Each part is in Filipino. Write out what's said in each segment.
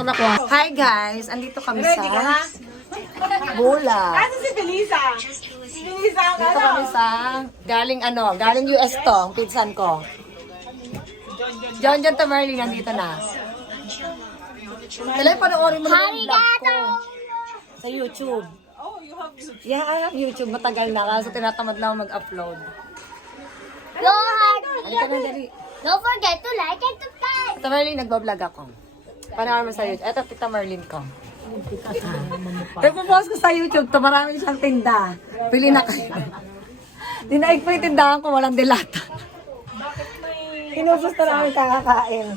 ako nakuha. Hi guys, andito kami sa Bula. Kasi si Belisa. Si Belisa ang Dito kami sa galing US to, ang pinsan ko. John Tamarli nandito na. Kailan panoorin mo na yung vlog ko sa YouTube. Oh, you have YouTube. Yeah, I have YouTube. Matagal na kasi tinatamad lang ako mag-upload. Halika na, dali. Don't forget to like and subscribe. Tita Marlene, nagbablog ako. Panoorin mo sa YouTube. Eto, Tita Marlene ko. Nagpo-post ko sa YouTube to, marami siyang tinda. Pili na kayo. Dinaig po yung tindahan ko, walang dilata. Kinupos na namin kakakain.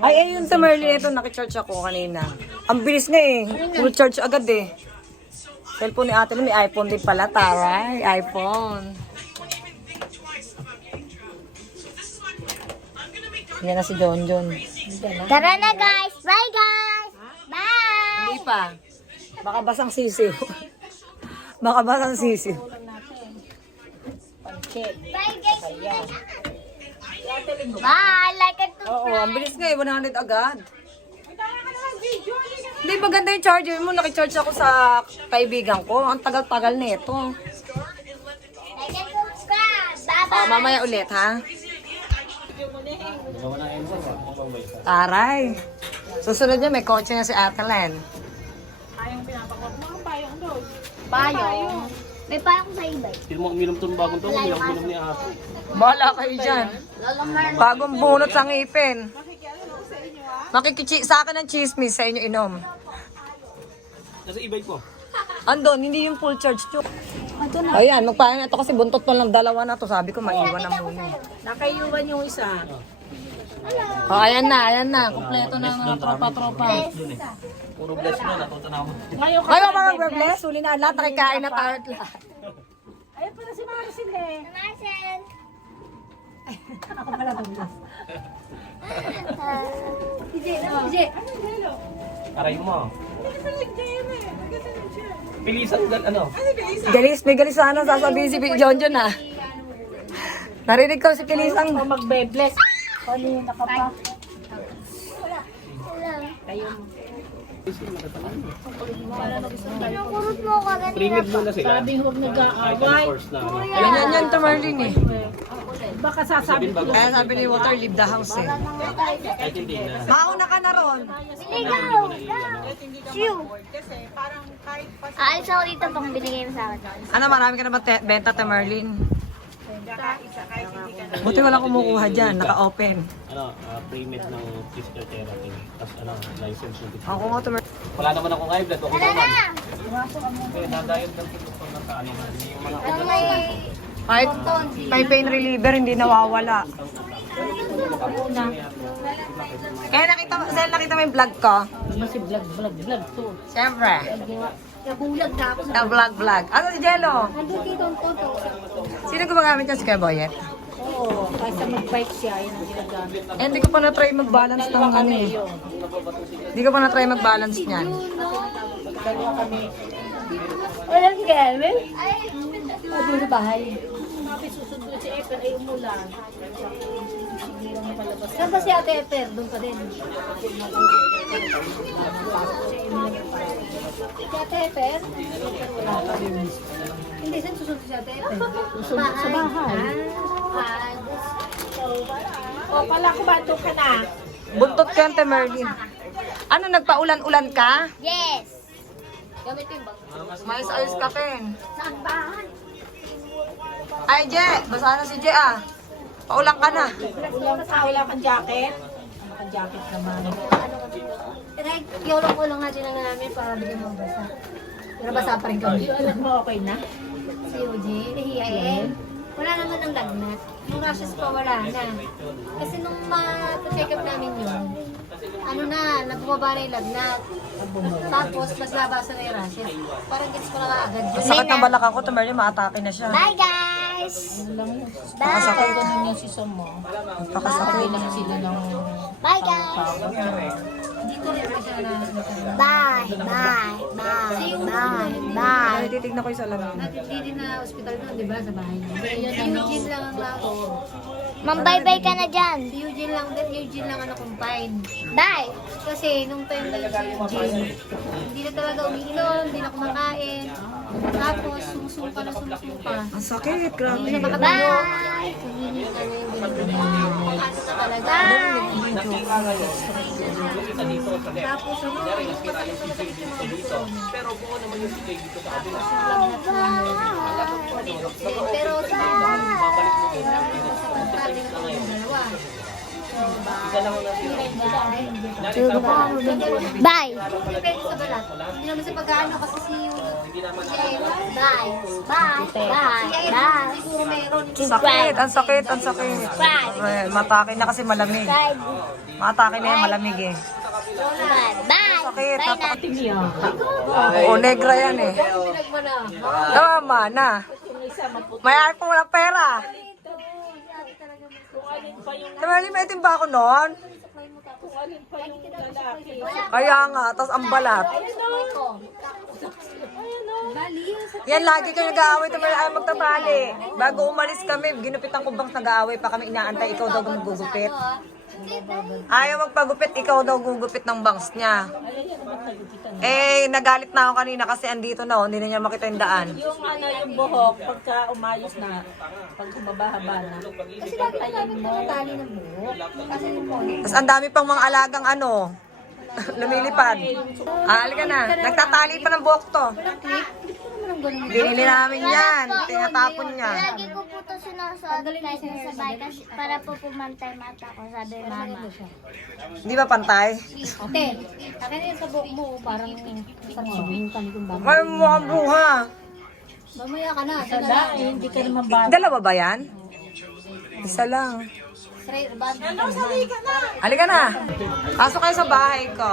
Ay, ayun sa Marlene, ito, nakicharge ako kanina. Ang bilis nga eh. Puro charge agad eh. Cellphone ni ate, may iPhone din pala, taray. iPhone. Yan na si John. Tara na guys. Bye guys. Bye. Hindi pa. Baka basang sisiw. Baka basang sisiw. Bye guys. Bye. Like and Oo, subscribe. ang bilis nga eh. 100 agad. Hindi, maganda yung charger mo. Nakicharge ako sa kaibigan ko. Ang tagal-tagal na ito. Like and subscribe. Bye-bye. Mamaya ulit, ha? Taray. Susunod niya, may kotse na si Ate Len. Payong. May payong sa iba. Hindi mo uminom itong bagong to, hindi ako uminom ni ate. Bahala kayo dyan. Bagong bunot sa ngipin. Sa akin ng chismis sa inyo inom. Nasa e-bike ko. Andon, hindi yung full charge nyo. Ayan, magpahin na ito kasi buntot pa lang dalawa na to. Sabi ko, maiwan na muna. Nakaiwan yung isa. Oh, ayan na. Kompleto na mga tropa-tropa. Puro bless na, natuto na ako. Kayo mga mag-bless, huli na lahat, nakikain na tayo at lahat. Ayun pala si Maricel eh. Marcel. Ako pala mag-bless. Aray mo. Hindi pa nag-game eh. Nagkasalit siya. Pilisan ano? Ano Belisa? Galis, may galisanan sasabihin si John ha. Narinig ko si Pilisang. Magbe-bless. Kanina ka pa. Kinukurot mo ka ganun. Primid muna sila. Sabing huwag Kahit nag-aaway. anong course na. Ganyan yan to Marlene eh. Baka sasabi ko. Kaya sabi ni Water, leave the house eh. Kahit hindi na. Mauna ka na ron. Biligaw. Siyo. Kasi parang kahit pa Aalis ako dito pang binigay mo sa akin. Ano, marami ka na ba benta to Marlene? isa kahit hindi ka na. Buti wala kumukuha dyan, naka-open. Primid ng physical therapy. Tapos license yung physical. Ako nga to Marlene. Wala naman akong high blood. Okay Tara naman. na. Kaya dadayod lang ito kung nakaano na. Hindi yung mga Ang may Kahit may pain reliever, hindi nawawala. Kaya nakita mo yung vlog ko? Kasi vlog to. Siyempre. nabulag na ako. Na vlog. Ano si Jello? Nandun dito ang photo. Sino gumagamit niya si Kuya Boyet? Oo, kaysa mag-bike siya, yun ang ginagamit. Eh, hindi ko pa na-try mag-balance ng ano eh. Hindi ko pa na-try mag-balance niyan. Dalawa kami. Walang gamit? Ay, Ano sa bahay? Sabi susunod si Eper ay umulan. Hindi lang palabas. saan ba si Ate Eper? Doon pa din. Si Ate Eper? Hindi, saan susunod si Ate Eper? Susunod sa bahay. O, pala kumato ka na. Buntot ka, Ante Merlin. Ano, nagpaulan-ulan ka? Yes! Gamit yung bag. Mais ayos ka, Pen. Saan bahay? Ay, Je! Basa na si Je, ah. Paulan ka na. Wala kang jacket. Wala kang jacket naman. Yolong-ulong natin lang namin para bigyan mo basa. Pero basa pa rin kami. Yung anak mo okay na? Si OJ, nahihiyain. Wala naman ang lagnat. Yung rashes pa wala na. Kasi nung ma-check up namin yun, ano na, nagbumaba na yung lagnat. Tapos, mas nabasa na yung rashes. Parang gets ko na kaagad. Ang sakit ng balakang ko, Tumeri, maatake na siya. Bye guys! Nakasakit. Bye! Ano yung season mo? Nakasakit. Lang sila ng... Bye guys! Dito rin pa siya na... Bye! Bye! Bye! Bye! Bye! Ay, titignan ko yung salamin. Hindi din na hospital doon, di ba? Sa bahay niya. Yung gym lang ang ako. Mambay-bay ka na dyan. Si Eugene lang din, Eugene lang ano combine. Bye. Kasi nung time na si Eugene, hindi na talaga umiinom, hindi na kumakain. Tapos, sumusuka na sumusuka. Ang sakit, grabe. Hindi na makatulog. Hindi na ano yung binibigay. Ano na talaga. Tapos, ano, Pero buo naman yung sigay dito sa atin. pero sa Babalik mo kayo. sabi na kami ng dalawa. Isa lang ang nasira. Bye. Depende sa balat. Hindi naman sa pag-ano kasi si Bye. Bye. Bye. Bye. siguro meron. Sakit, ang sakit, ang sakit. Ay, matake na kasi malamig. Bye. Matake na yan, malamig eh. Bye. Bye. Sakit, Bye na. Oo, negra yan eh. Pinagmana. Tama na. May iPhone walang pera. Sabi may itim ba ako noon? Kaya nga, tapos ang balat. Yan, lagi kayo nag-aaway, ayaw magtatali. Bago umalis kami, ginupitan ko bangs nag-aaway pa kami, inaantay, ikaw daw gumugupit. Ayaw magpagupit, ikaw daw gugupit ng bangs niya. Eh, nagalit na ako kanina kasi andito na, hindi na niya makita yung daan. Yung ano, yung buhok, pagka umayos na, pag humaba-haba na. Kasi dati namin mga tali ng buhok. Kasi yung pony. Tapos ang dami pang mga alagang ano, lumilipad. Halika na, nagtatali pa ng buhok to. Binili namin yan, tinatapon niya. Lagi ko po ito sinusuot kahit nasa bike kasi para po pumantay mata ko, sabi mama. Di ba pantay? Ate, akin na yung sa buhok mo, parang isang sabihin kami kung bakit. May mukhang buha. Mamaya ka na. Wala, hindi ka naman ba? Dalawa ba yan? Isa lang. Straight, bad. Halika na. Pasok kayo sa bahay ko.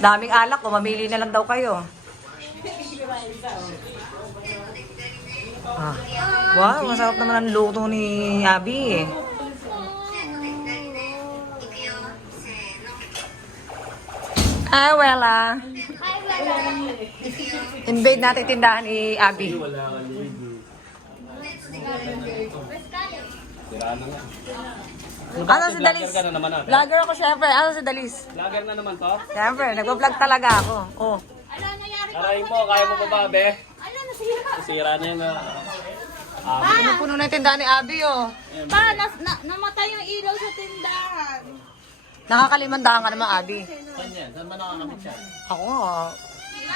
Daming alak ko, mamili na lang daw kayo. Ah. Wow, masarap naman ang luto ni Abby eh. Hi, Wella. Invade natin tindahan ni Abby. Sira na nga. Ano si Dalis? Vlogger ka na naman ah. Vlogger ako syempre. Ano si Dalis? Vlogger na naman to. Syempre, nagpa-vlog talaga ako. Oh. Aray mo, kaya mo pa ba, be? Sira na yan na. Puno na yung tindahan ni Abby oh. Pa, namatay yung ilaw sa tindahan. Nakakalimandahan ka naman, Abby. Saan yan? Saan ba nakakamit siya? Ako nga.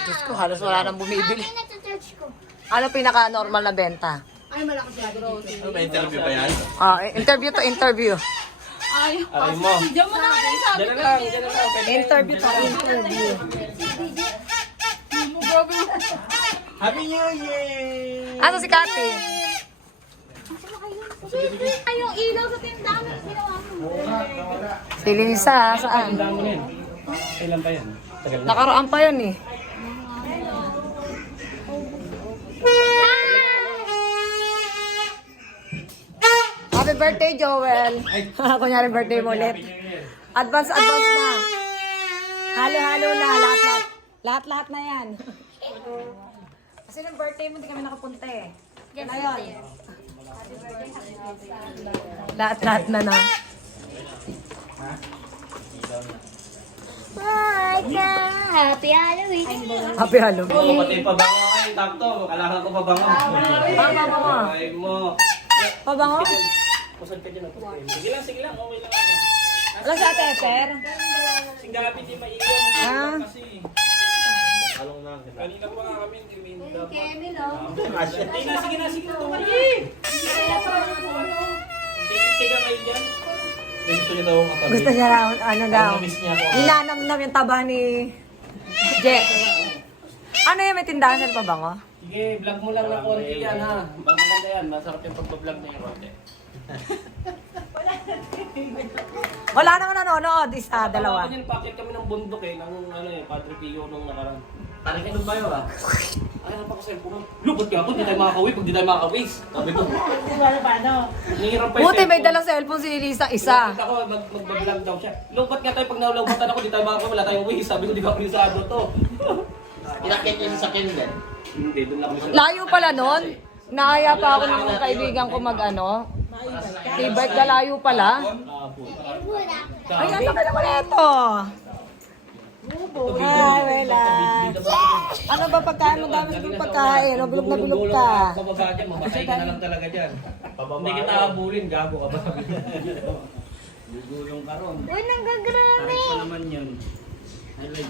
Diyos ko, halos wala nang bumibili. Ay, nasa-church ko. Ano pinaka-normal na benta? Ay, malaki siya, gross. Ano ba, interview ba yan? Ah, interview to interview. Aray mo. Diyan mo na kayo sabi. Diyan na lang, diyan na lang. Pwede. Interview to interview. Happy New Year! Ano si Kati? Ay, yung ilaw sa tindahan, ginawa mo. Si Lisa, saan? Ang dami yan. Kailan pa yan? Tagal na. Nakaraan pa yan eh. Happy birthday, Joel. Kunyari birthday mo ulit. Advance na. Halo-halo na. Lahat-lahat. Lahat-lahat na yan. Kasi ng birthday mo, hindi kami nakapunta eh. Ngayon. Lahat-lahat na na. Happy Halloween. Happy Halloween. Oo, pati pabango kayo, takto. Kailangan ko pabango. Pabango. Ay mo. Pabango? Pusod ka dyan. Sige lang, sige lang. Okay lang. Wala sa ate, Esther? Singgabi di maiiwan. Ah. Kasi. Along na. Kanina pa nga kami. Kemi, no? Sige na. Tumayi. Sige kayo dyan. Gusto niya daw katabi. Gusto niya raw, ano daw. Miss niya ako. Ninanamnam yung taba ni Je. Ano yung may tindahan sa pabango? Sige, vlog mo lang na konti yan ha. Maganda yan. Masarap yung pagpa-vlog na yung konti. Wala naman nanonood, isa, dalawa. Ako din, pakit kami ng bundok eh. Ng ano eh, Padre Pio nung nakaraan. Tarik ka nung bayo ah. Ay, ano pa ko sa'yo? Lubot ka ako, hindi tayo makakawin pag di tayo makakawis. Sabi ko. Nihirap pa yung Buti may cellphone. dalang cellphone si Lisa, isa. Lubot ako, magbablog daw siya. Lubot nga tayo pag naulabutan ako, di tayo makakawin, wala tayong ways. Sabi ko, di ba ako sa ano to? Inakit yun sa Kindle. Hindi, doon lang kami sa... Layo pala nun. Naaya pa ako ng mga kaibigan ko mag-ano. Tibet, galayo pala. Ay, ang laki naman ito. Ay, wala. Ano ba pagkain mo? Dami sa pagkain. Bulog na bulog ka. Pababa dyan, mamatay ka na lang talaga dyan. Hindi kita habulin, gago ka ba? Gugulong ka ron. Uy, nagagrami. Pa naman yun.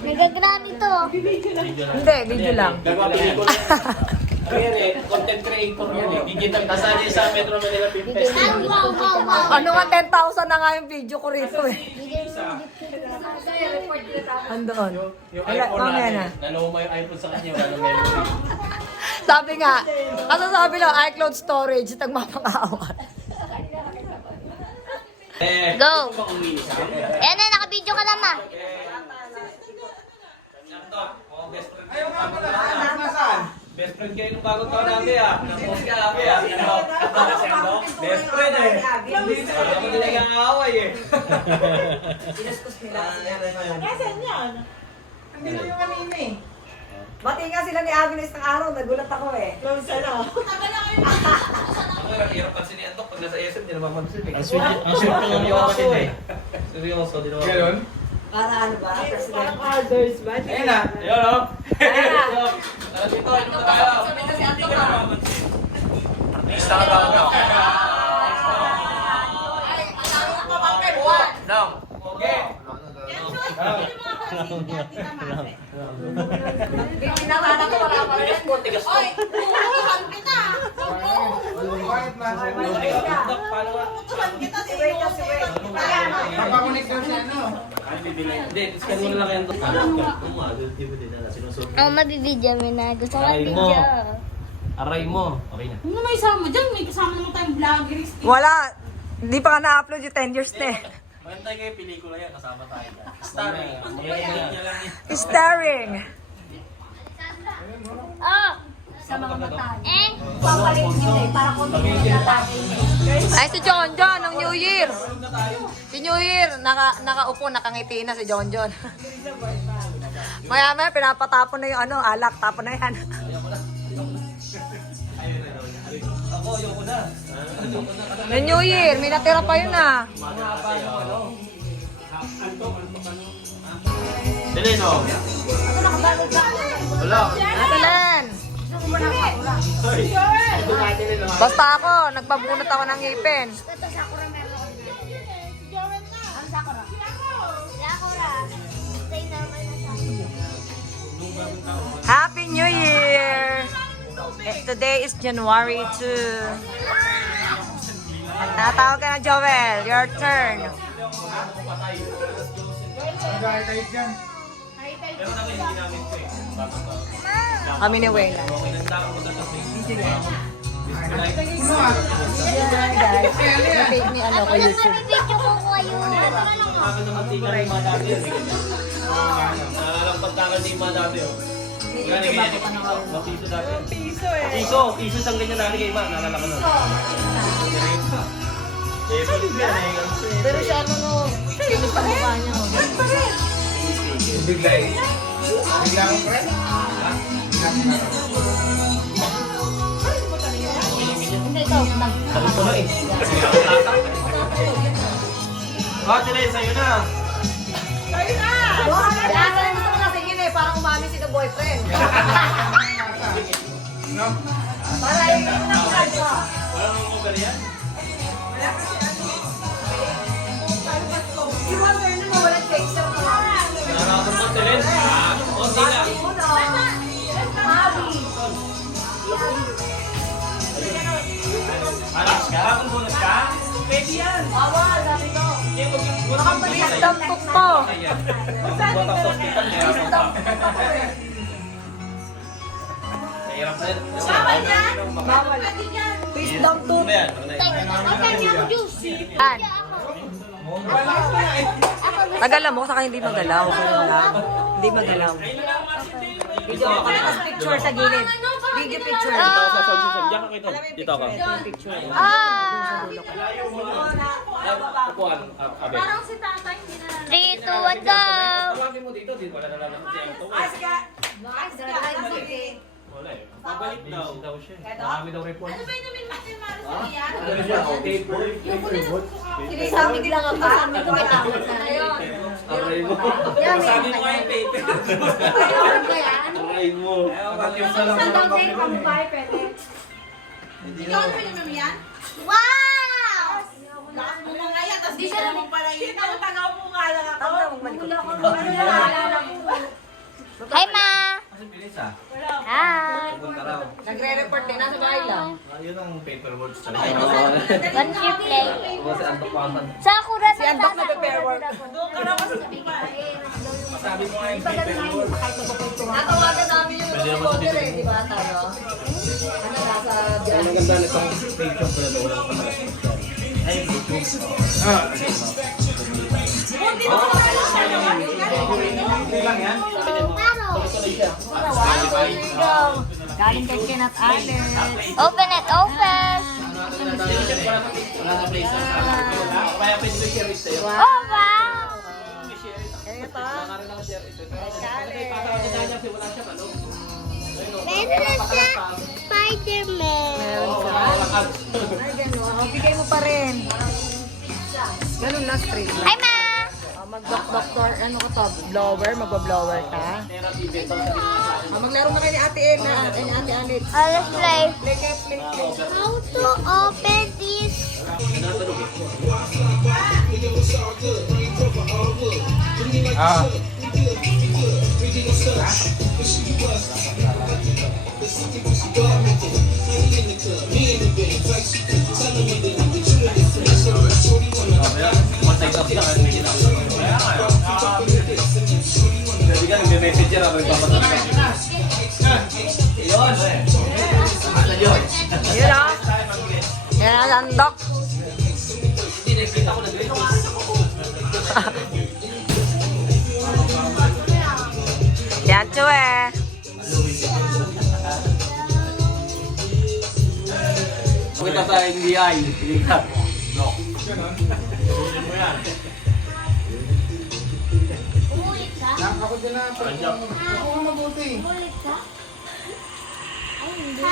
Nagagrami to. Hindi, video lang. Gagawa pelikula yan. Kaya content creator yan eh. Digital. Nasaan yun sa Metro Manila Film Festival. Wow. Ano nga, 10,000 na nga yung video ko rito eh. Andoon. Wala, mamaya na. Nalawa mo yung iPhone sa kanya, wala nang memory. Sabi nga, ano sabi lang, iCloud storage, nagmapang-awa. Go. Ayan na, nakabidyo ka lang, ma. Ayaw nga pala. Best friend kayo nung bagong taon namin ah. Nang-post ka namin ah. Best friend eh. Alam mo nila yung away eh. Kasan yan? Hindi yung kanina eh. Bati nga sila ni Abby na isang araw, nagulat ako eh. Close ano? Ang hirap kasi ni Antok pag nasa SM, hindi naman mamansin eh. Ang seryoso eh. Seryoso, di naman. Ganun? Para ano ba? Parang others ba? Ayun na. Ayun o. Tara dito, inom na tayo. Artista ka tao na. Nang. Okay. Pinakana ko wala pa rin. Tigas ko. Oy, puputusan kita. Hindi, scan mo na lang yan to. Oh, mabibidyo mo na. Gusto ko Aray mo. video. Aray mo. Okay na. Ano may isama dyan? May kasama naman tayong vloggers. Wala. Hindi pa ka na-upload yung 10 years na eh. Magantay kayo pelikula yan, kasama tayo. Starring. Starring. Oh, Sa mga mata. and Papalit nyo eh, para kung hindi Ay, si John John, ng New Year. Si New Year, nakaupo, nakangiti na si John John. Maya-maya, pinapatapon na yung ano, alak, tapon na yan. Ako, ayoko na. Yung New Year, may natira pa yun ah. Deleno. Wala. Natalan. Basta ako, nagpabunot ako ng ngipin. ito Sakura meron. Ang Sakura? Sakura. Stay normal na Sakura. Happy New Year! Today is January 2. Natawag ka na, Joel. Your turn. Kami ni Wayla. Guys, na-take ni ano ko YouTube. Video ko kayo. Nalalampat ni Ima dati oh. Piso dati. Piso eh. Piso isang ganyan dati kay Ima. Nalala ko na. Pero siya ano no, kinis pa mukha niya. Bigla eh. Bigla akong friend? Hindi, ikaw. Sabi ko na eh. Tila, sa'yo na. Kaya ka gusto ko nasingin eh, parang umami si the boyfriend. Para yung nang-card ka. Wala nang mobile yan? Si Wonder na wala texture ko. Nararamdaman mo, Telen? Konti lang. Alas ka? Kung bonus ka? Pwede yan. Bawal, sabi ko. Nakapalitan. Dampok mo. Bata sa hospital, nahirapan ka. Nahirap na yun. Bawal. Please don't do. Ano yan? Okay, niya ako juice. An. Tagala mo, saka hindi magalaw. Hindi magalaw. Video ko tapos picture sa gilid. Video picture. Dito ako sa sound system. Diyan ka kito. Dito ako. Ah! Upuan. Abe. Parang si tatay hindi na 3, 2, 1, go! Tawagin mo dito. Dito wala na lang si Anto. Ay, sige. Marami daw report. Ano ba yung namin Ano siya? Okay, boy. Sabi nila nga pa, sabi ko may tawag sa ayun. Aray mo. Sabi mo kayo, Pepe. Ayun ba yan? Aray mo. Sa daw na yung kamubahay, pwede. Ikaw ano yung yan? Wow! Lakas mo mga yan, tapos Di di siya ka naman pala yun. Tagaw mo nga lang ako. Wala ko ano naalala ko. Hi, Ma! Kasi bilis ah. Hi! Punta raw. Nagre-report din, nasa bahay lang. Yun ang paperwork sa One year play. Kasi antok pa ako. Sa kurat Si Andok nagpe-pair work. Doon ka naman sa Masabi mo nga yung paperwork. Natawagan namin yung Pwede naman sa reporter eh, di ba tayo? Ano, nasa biyahe. Ang ganda nitong station ko na walang pamalasing dyan. Ay, hindi lang yan. Galing kay Ken at Alex. Open it, open! Wala na place sa kaya pwede ko share it sa'yo. Oh, wow! Ito. Wala rin ako share it sa'yo. Patawag niya dyan kasi wala siya ano. Meron na siya Spider-Man. Meron ka. Ay, gano'n. Bigay mo pa rin. Ganun na, straight lang. Hi, Ma! Mag-doctor, ano ko to? Blower? Magba-blower ka? Maglaro na kayo ni Ate Ena, ni Ate Alex. Let's play. Play kayo, play. How to open this? Pwede ka nagme-messenger ako yung papatanong. Yun! Ano yun? Yun ah. Yan ang Andok. Hindi, nakikita ko na-delete ko. Yan, Chue. Kita sa NBI. Sige ka. Umulit ka? Umulit ka? Ay, hindi.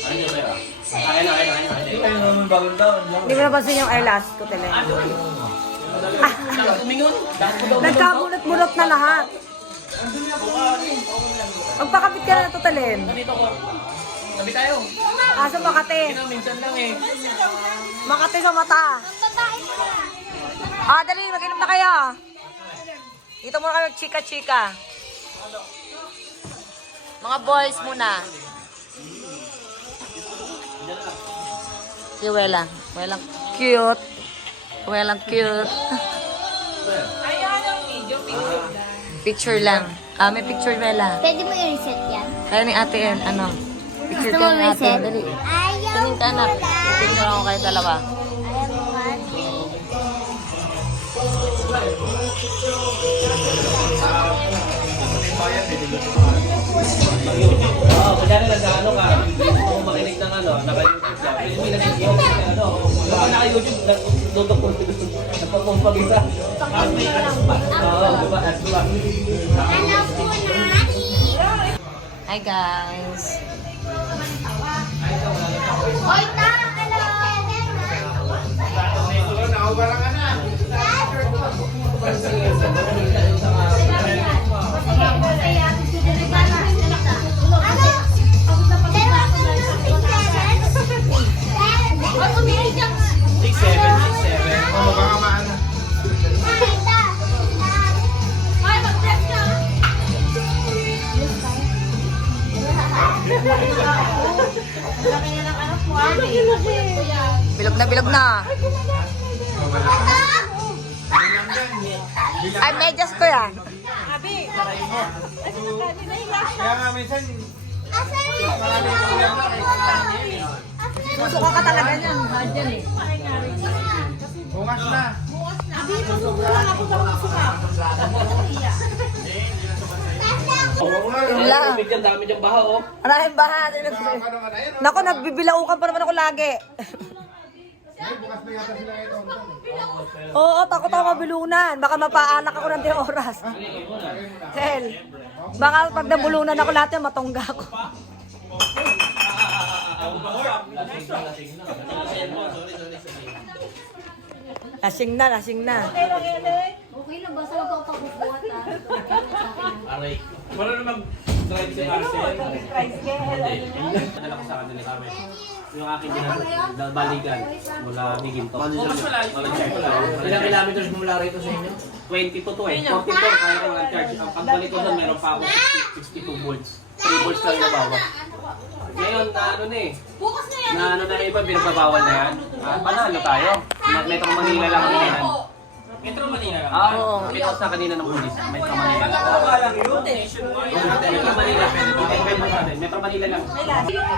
Ayun na. Hindi mo napansin yung eyelash ko, Tele. Umingon. Nagkabulot-bulot na lahat. Magpakapit ka na to, Telen. Dito ko. Sabi tayo. Kaso Makati. Minsan lang eh. Makati sa mata. Babae ka. Dali, mag-inom na kayo. Dito muna kami chika-chika. Mga boys muna. Si Wela. Welang cute. Welang cute. Picture lang. May picture Wela. Pwede mo i-reset yan? Kaya ni ate yan, ano? Picture Gusto ka mo ni ate. reset? Dali. Ayaw Tingin ka na. Picture ako kayo dalawa. Ayaw mo man. Oo, kunyari nag-ano ka. Kung makinig ng ano, naka-YouTube ka. Pwede mo nag-YouTube ka ano. Kung naka-YouTube, nagpapong pag-isa. Oo, diba? Ads ba? Alam ko na. Hi guys. Hoy, ta! Hello! Bilog na. Ay, medyas ko yan. Susuka ka talaga niyan. Wala. Bigyan dami diyang baha, oh. Maraming baha. Naku, nagbibilaukan pa naman ako lagi. Oo, takot ako mabulunan. Baka mapaanak ako ng 10 oras. Tel, baka pag nabulunan ako lahat yan, matongga ako. Lasing na, lasing na. Okay lang, basta wag ako pagbubuhat ah. Aray. Wala na mag-drive si Arcel. Nadala ko sa kanila kami. Yung aking balikan mula Biginto. Mas malayo. Ilang kilometers mula rito sa inyo? 22 to eh. 42 kaya ko nag-charge. Ang pagbalik ko doon meron pa ako 62 volts. 3 volts lang nabawas. Ngayon na ano na eh. Na ano na iba pinagbabawal na yan. Panalo tayo. Metro Manila lang ang yan. Metro Manila lang? Oo. Pinost na kanina ng pulis. Metro Manila lang. Metro Manila. Metro Manila lang.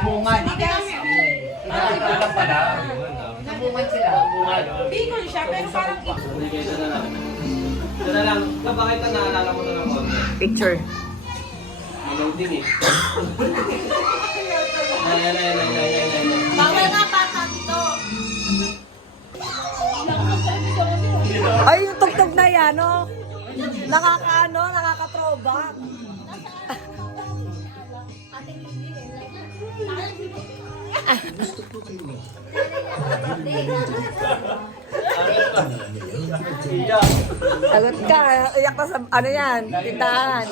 Bungan. Ito lang pala. Nabungan sila. Bicol siya, pero parang Ito na lang. Bakit ka naalala mo na lang ako? Picture. Loading eh. Ay. bawal nga bata dito. Ay, yung tugtog na yan, no? Nakaka-throwback. Sagot ka, iyak ka sa, ano yan, tindahan.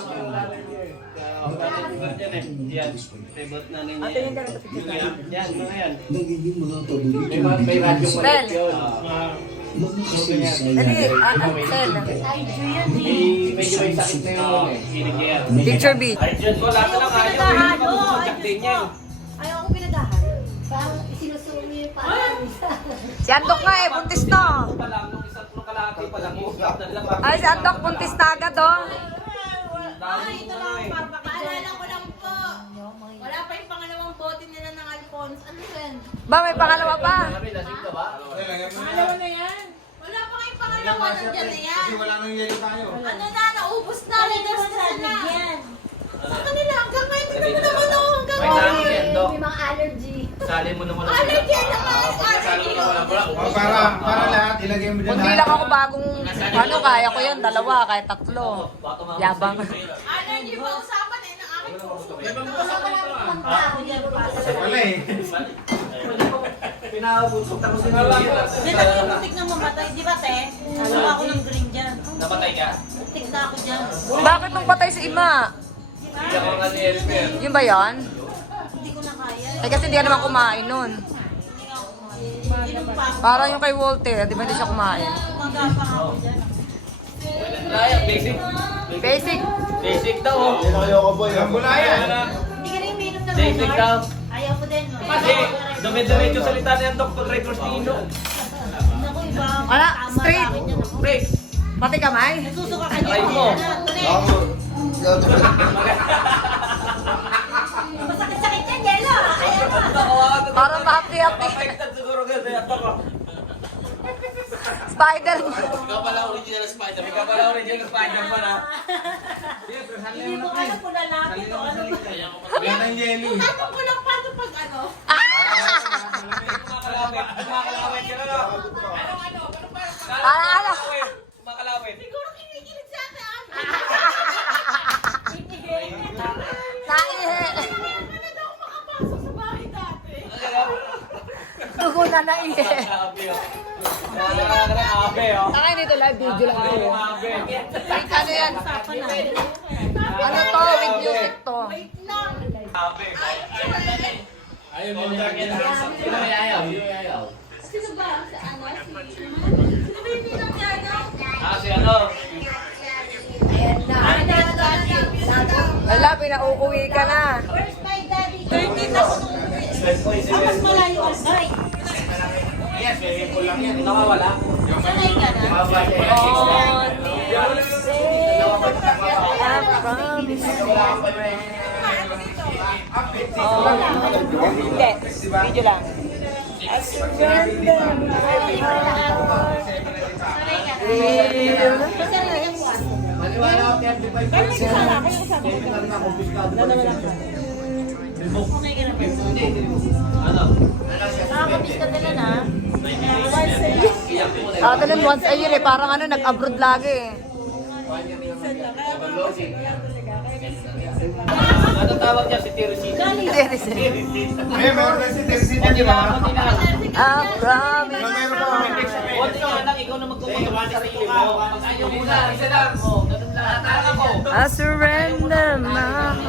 Yan. Favorite na ninyo. Ate, yung ganito picture tayo. Yan, mga yan. Nagiging mga paborito May radyo pa Tel. rin yun. Dali, Tel. Medyo may sakit na yun eh. Sinigyan. Picture B. Arjun ko, lahat na lang ayaw. Masujak din yan. Ayaw ko pinadahan. Parang sinusumi yung parang. Si Andok nga eh, buntis na. Pa lang, nung isang kalahati pa lang. Ay, si Andok, buntis na agad, oh. Ay, ito lang, paalala ko lang po. Wala pa yung pangalawang bote nila ng Alphonse. Ano yan? Ba, may pangalawa pa. Pangalawa na yan. Wala pa kayong pangalawa, nandiyan na yan. Kasi wala nang yelo tayo. Ano na, naubos na. Leaders na sila. Sa kanila, hanggang ngayon, tignan mo naman ako. Hanggang May dami ngayon. yan, Dok. May mga allergy. Sali mo naman. Allergy yan naman. Allergy. Para lahat, ilagay mo dyan. Kundi lang ako bagong, ano, kaya ko yan, 2, kahit 3. Yabang. Allergy ba usapan eh, ng aking puso. Wala eh. Pinabutok ako sa Hindi na yung putik na mamatay, di ba te? Alam ako ng green dyan. Namatay ka? Putik na ako dyan. Bakit nung patay si Ima? Hindi ako nga ni Elmer. Yun ba yan? Hindi ko na kaya. Eh kasi hindi ka naman kumain nun. Hindi nga ako kumain. Inom pa ako. Parang yung kay Walter, di ba hindi siya kumain? Magapang ako dyan. Basic. Basic. Basic daw. oh. Ayoko boy. Bulaya. Hindi ka rin minum ng Basic daw. Ayaw ko din. Kasi, dumi-diretso salita niyan, Dok, pag Red Horse Nino. Naku, iba. Wala, Tama straight. sa akin yan, ako. Break. Pati kamay? Nasusuka ka niya. Try mo. Masakit-sakit yan, Yelo. Ayaw na. Parang mahapti-hapti. Affected siguro kasi ito ko. Spider-Man. Ikaw pala original Spider-Man. Ikaw pala original Spider-Man ha. Hindi mo alam kung lalapit o ano. Wala nang yelo eh. Tanong ko lang paano pag ano. Kumakalawit. Kumakalawit ka na no? Ano? Kumakalawit. Siguro kinikilig sa akin. Naihe. Ano daw makapasok sa bahay dati? Dugo na naihe. Abe oh. Abe oh. Saka dito live video lang to. Abe. Wait, ano yan? Ano to? With music to. Wait lang. Abe. Ayaw mo na yan. Sino may ayaw? Sino ba? Sa ano? Sino ba yung pinakyayaw? Si ano? Wala, pinauuwi ka na. Where's my daddy? 13 ako nung umuwi. Mas malayo ang bike. Nakawala? Sanay ka na? Hindi, video lang. Ano? Nakakabis ka nila na. Ate nun, once a year eh. Parang ano, nag-abroad lagi eh. Ano tawag niya si Tirsi? Meron na si Teresita, di ba? I promise. Meron pa kami. Huwag ka anak, ikaw na magkukunta sa sarili mo. Pag ayaw mo na, isa lang. Oh, ganun lang. Tara ko. I surrender my heart.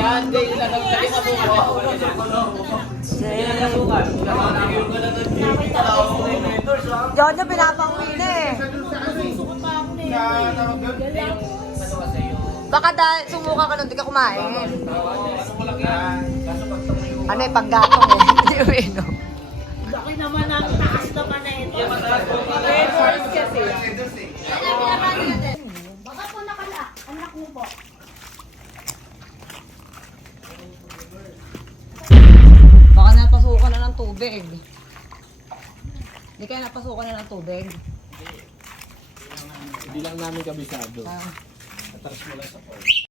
Yan, hindi lang. Lagi masukal. Hindi lang masukal. Yun yung pinapauwi na eh. Sa tawag doon? Baka dahil sumuka ka nun, di ka kumain. Ano eh, paggatong eh. Hindi mo inom. Laki naman ang taas naman na ito. Baka po anak niyo po. Baka napasukan na ng tubig. Hindi kaya napasukan na ng tubig. Hindi lang namin kabisado. Ah. Atras mo lang sa